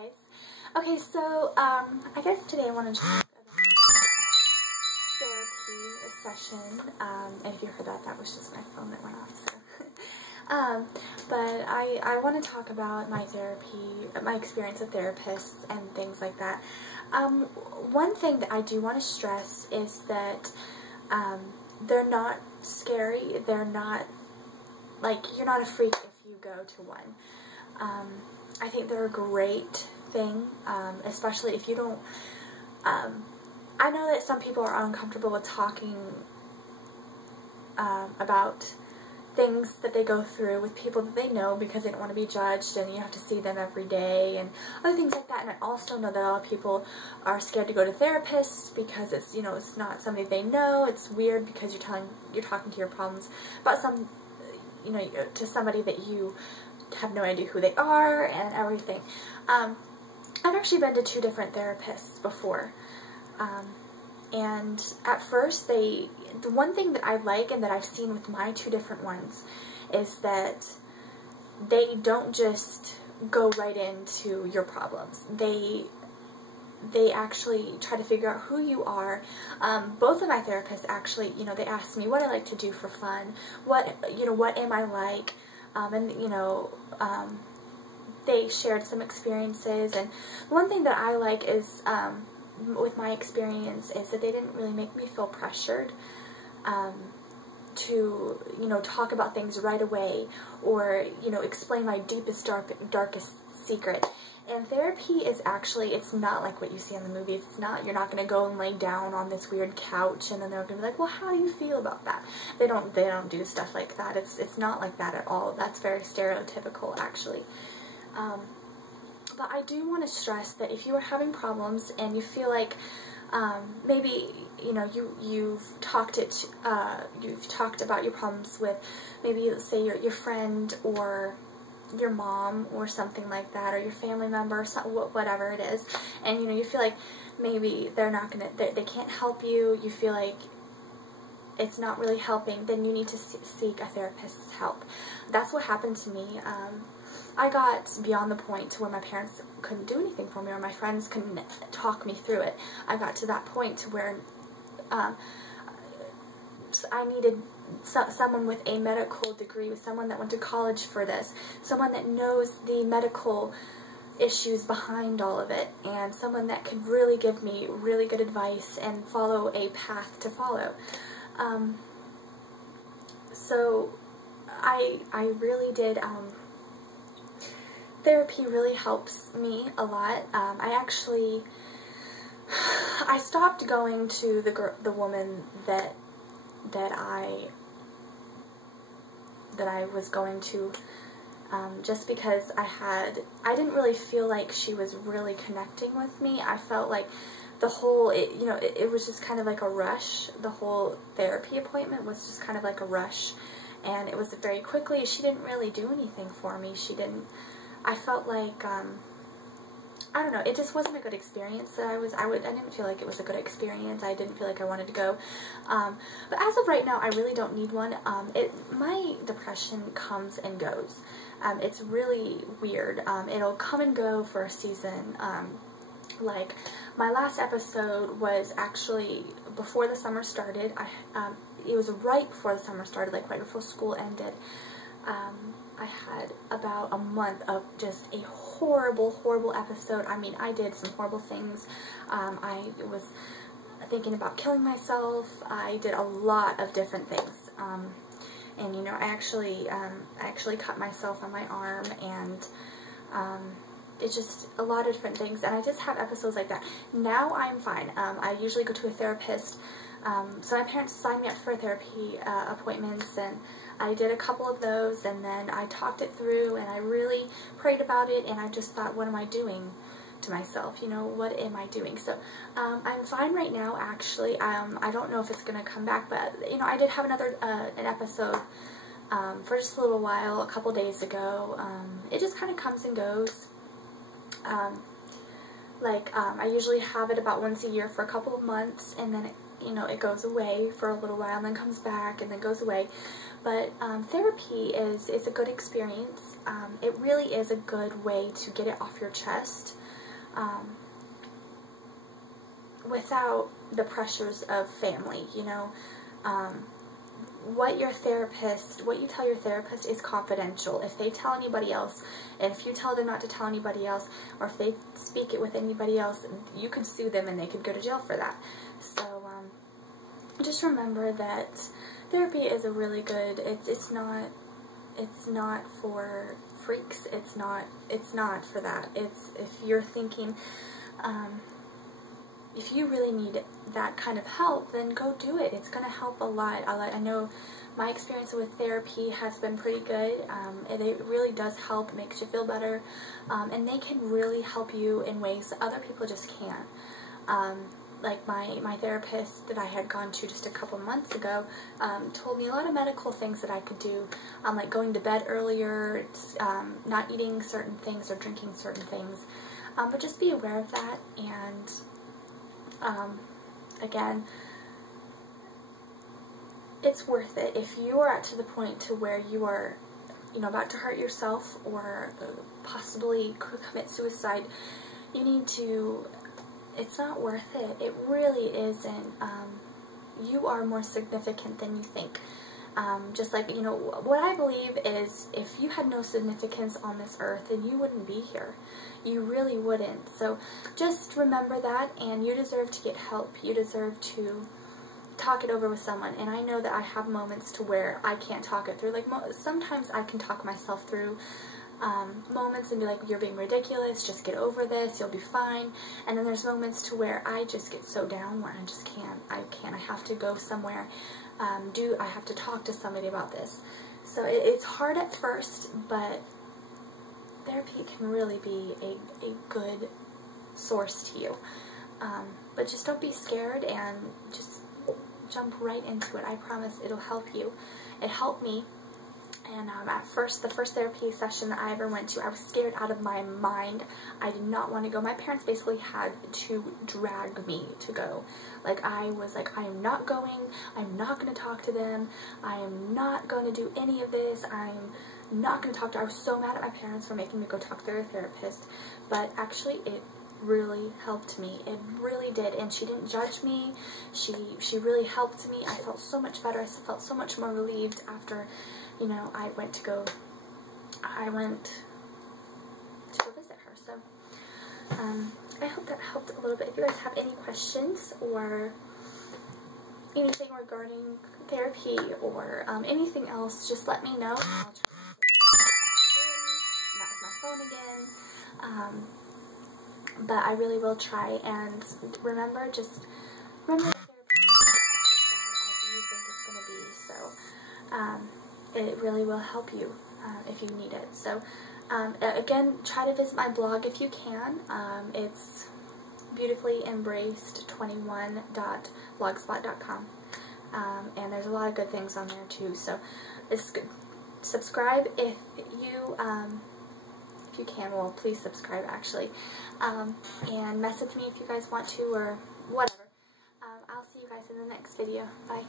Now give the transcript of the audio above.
guys. Okay, so I guess today I want to talk about therapy session. And if you heard that, that was just my phone that went off. So. But I want to talk about my therapy, my experience with therapists and things like that. One thing that I do want to stress is that they're not scary. They're not, like, you're not a freak if you go to one. I think they're a great thing, especially if you don't, I know that some people are uncomfortable with talking about things that they go through with people that they know because they don't want to be judged and you have to see them every day and other things like that. And I also know that a lot of people are scared to go to therapists because it's, you know, it's not somebody they know. It's weird because you're talking to your problems about to somebody that you have no idea who they are and everything. I've actually been to 2 different therapists before. And at first the one thing that I like and that I've seen with my 2 different ones is that they don't just go right into your problems. They actually try to figure out who you are. Both of my therapists actually, they asked me what I like to do for fun, what am I like, and they shared some experiences. And one thing that I like is, with my experience, is that they didn't really make me feel pressured to, talk about things right away or, explain my deepest, darkest secret. And therapy is actually, it's not like what you see in the movie. It's not, you're not going to go and lay down on this weird couch and then they're going to be like, well, how do you feel about that? They don't do stuff like that. It's not like that at all. That's very stereotypical, actually. But I do want to stress that if you are having problems and you feel like maybe you've talked about your problems with maybe, let's say, your friend or your mom or something like that, or your family member, whatever it is, and you feel like maybe they're not gonna, they can't help you, you feel like it's not really helping, then you need to seek a therapist's help. That's what happened to me. I got beyond the point to where my parents couldn't do anything for me, or my friends couldn't talk me through it. I got to that point to where I needed someone with a medical degree, with someone that went to college for this, someone that knows the medical issues behind all of it, and someone that could really give me really good advice and follow a path to follow. So I really did, therapy really helps me a lot. I stopped going to the woman that I was going to, just because I didn't really feel like she was really connecting with me. I felt like the whole, it was just kind of like a rush. The whole therapy appointment was just kind of like a rush, and it was very quickly. She didn't really do anything for me. I felt like, I don't know, it just wasn't a good experience. I didn't feel like it was a good experience. I didn't feel like I wanted to go. But as of right now, I really don't need one. My depression comes and goes. It's really weird. It'll come and go for a season. Like, my last episode was actually before the summer started. It was right before the summer started, like right before school ended. I had about a month of just a horrible, horrible episode. I mean, I did some horrible things. I was thinking about killing myself. I did a lot of different things. And I actually cut myself on my arm, and it's just a lot of different things. And I just have episodes like that. Now I'm fine. I usually go to a therapist. So my parents signed me up for therapy appointments, and I did a couple of those, and then I talked it through, and I really prayed about it, and I just thought, what am I doing to myself? What am I doing? So I'm fine right now, actually. I don't know if it's going to come back, but I did have an episode for just a little while, a couple days ago. It just kind of comes and goes. I usually have it about once a year for a couple of months, and then it goes away for a little while and then comes back and then goes away. But therapy is a good experience. It really is a good way to get it off your chest. without the pressures of family, you know. What you tell your therapist is confidential. If they tell anybody else, and if you tell them not to tell anybody else, or if they speak it with anybody else, you could sue them and they could go to jail for that. So, just remember that therapy is a really good, it's not for freaks, it's not for that. If you're thinking, if you really need that kind of help, then go do it. It's going to help a lot. I know my experience with therapy has been pretty good. It really does help, makes you feel better, and they can really help you in ways that other people just can't. Like my therapist that I had gone to just a couple months ago told me a lot of medical things that I could do, like going to bed earlier, not eating certain things or drinking certain things, but just be aware of that. And again, it's worth it. If you are to the point to where you are, you know, about to hurt yourself or possibly commit suicide, you need to, it's not worth it. It really isn't. You are more significant than you think. Just like, you know, what I believe is if you had no significance on this earth, then you wouldn't be here. You really wouldn't. So just remember that, and you deserve to get help. You deserve to talk it over with someone. And I know that I have moments to where I can't talk it through. Like, sometimes I can talk myself through moments and be like, you're being ridiculous, just get over this, you'll be fine. And then there's moments to where I just get so down where I just can't. I have to go somewhere. I have to talk to somebody about this. So it's hard at first, but therapy can really be a good source to you. But just don't be scared and just jump right into it. I promise it'll help you. It helped me. And at first, the first therapy session that I ever went to, I was scared out of my mind. I did not want to go. My parents basically had to drag me to go. Like, I was like, I am not going. I'm not going to talk to them. I am not going to do any of this. I'm not going to talk to. I was so mad at my parents for making me go talk to their therapist. But actually, it really helped me. It really did. And she didn't judge me. She really helped me. I felt so much better. I felt so much more relieved after, you know, I went to go visit her. So, I hope that helped a little bit. If you guys have any questions or anything regarding therapy or anything else, just let me know. I'll try to that was my phone again. But I really will try. And remember, just remember that therapy is not as bad as you think it's going to be. So, it really will help you if you need it. So, again, try to visit my blog if you can. It's beautifullyembraced21.blogspot.com. And there's a lot of good things on there too. So, it's good. Subscribe if you can. Well, please subscribe actually. And message me if you guys want to or whatever. I'll see you guys in the next video. Bye.